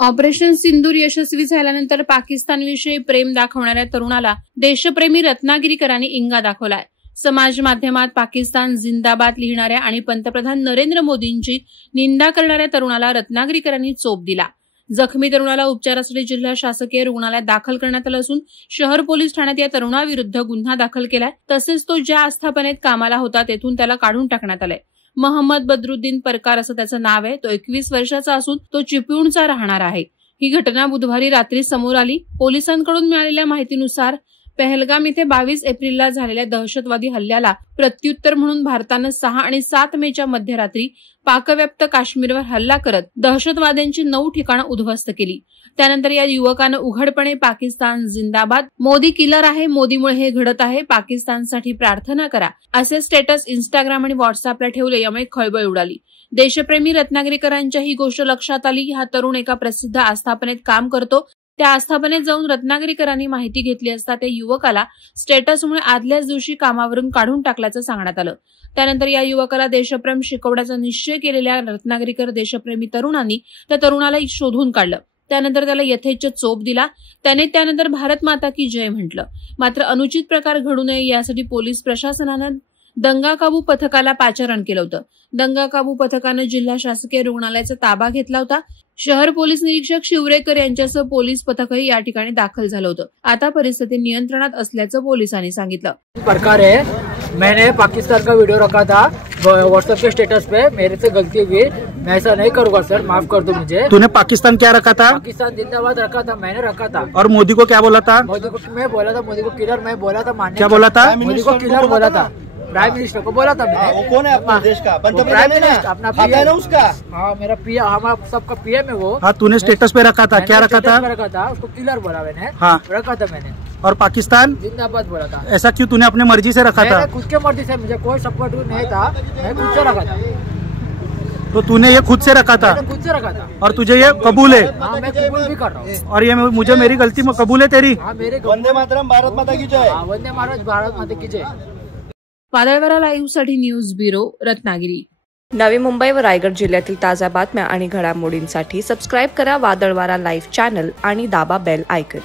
Operation सिंदूर यशस्वी झाल्यानंतर पाकिस्तानविषयी प्रेम दाखवणाऱ्या तरुणाला देशप्रेमी रत्नागिरीकरांनी इंगा दाखवलाय। समाज माध्यमात पाकिस्तान जिंदाबाद लिहिणाऱ्या आणि पंतप्रधान नरेंद्र मोदींची निंदा करणाऱ्या तरुणाला रत्नागिरीकरांनी चोप दिला। जखमी तरुणाला उपचारासाठी जिल्हा शासकीय रुग्णालयात दाखल करण्यात आलं असून शहर पोलीस ठाण्यात या तरुणाविरुद्ध गुन्हा दाखल केलाय। तसेच तो ज्या आस्थापनेत कामाला होता तेथून त्याला काढून टाकण्यात आलंय। मोहम्मद बदरुद्दीन परकार असं त्याचं नाव आहे। तो 21 वर्षाचा असून तो चिपळूणचा राहणार आहे। ही घटना बुधवारी रात्री समोर आली। पोलिसांकडून मिळालेल्या माहितीनुसार पहलगाम इथे 22 एप्रिलला झालेल्या दहशतवादी हल्ल्याला प्रत्युत्तर म्हणून भारतानं 6 आणि 7 मेच्या मध्यरात्री पाकव्याप्त काश्मीरवर हल्ला करत दहशतवाद्यांची 9 ठिकाणं उद्ध्वस्त केली। त्यानंतर या युवकानं उघडपणे पाकिस्तान जिंदाबाद, मोदी किलर आहे, मोदीमुळे हे घडत आहे, पाकिस्तानसाठी प्रार्थना करा असे स्टेटस इंस्टाग्राम आणि व्हॉट्सअपला ठेवले। यामुळे खळबळ उडाली। देशप्रेमी रत्नागिरीकरांच्या ही गोष्ट लक्षात आली। हा तरुण एका प्रसिद्ध आस्थापनेत काम करतो। त्या आस्थापनेत जाऊन रत्नागिरीकरांनी माहिती घेतली असता त्या युवकाला स्टेटसमुळे आदल्याच दिवशी कामावरून काढून टाकल्याचं सांगण्यात आलं। त्यानंतर या युवकाला देशप्रेम शिकवण्याचा निश्चय केलेल्या रत्नागिरीकर देशप्रेमी तरुणांनी त्या तरुणाला शोधून काढलं। त्यानंतर त्याला यथेच्छ चोप दिला। त्याने त्यानंतर भारत माता की जय म्हटलं। मात्र अनुचित प्रकार घडू नये यासाठी पोलीस प्रशासनानं दंगा काबू पथकाला पाचारण केलं होतं। दंगा काबू पथकानं जिल्हा शासकीय रुग्णालयाचा ताबा घेतला होता। शहर पोलीस निरीक्षक शिवरेकर यांच्यासह पोलीस पथकही या ठिकाणी दाखल झालं होतं। आता परिस्थिती नियंत्रणात असल्याचं पोलिसांनी सांगितलं। प्रकार है, मैंने पाकिस्तान का वीडियो रखा था व्हाट्सएप के स्टेटस पे, मेरे से गलती हुई, मैं ऐसा नहीं करूंगा सर, माफ कर दो मुझे। तूने पाकिस्तान क्या रखा था? पाकिस्तान जिंदाबाद रखा था, मैंने रखा था। और मोदी को क्या बोला था? मोदी को मैं बोला था, मोदी को किलर मैं बोला था, मानने क्या बोला था? मोदी को किलर बोला था, प्राइम मिनिस्टर को बोला था मैंने। वो कौन है अपना देश का? प्राइम मिनिस्टर अपना खाता है ना उसका। हाँ, मेरा पीएम, हमारा सबका पीएम है वो। हाँ, तूने स्टेटस पे रखा था, क्या रखा था? रखा था, उसको किलर बोला मैंने। हाँ, रखा था मैंने। और पाकिस्तान जिंदाबाद बोला था। ऐसा क्यों? तूने अपने मर्जी से रखा था? खुद के मर्जी से, मुझे कोई सपोर्ट नहीं था, मैं खुद से रखा था। तो तूने ये खुद से रखा था? खुद से रखा था। और तुझे ये कबूल है? हाँ, मैं कबूल भी कर रहा हूँ। और ये मुझे मेरी गलती में कबूल है तेरी? हाँ, मेरे वंदे मातरम, भारत माता की जय। वंदे मातरम, भारत माता की जय। वादळवारा लाईव्हसाठी न्यूज ब्युरो, रत्नागिरी। नवी मुंबई व रायगड जिल्ह्यातील ताज्या बातम्या आणि घडामोडींसाठी सबस्क्राईब करा वादळवारा लाईव्ह चॅनल आणि दाबा बेल आयकॉन।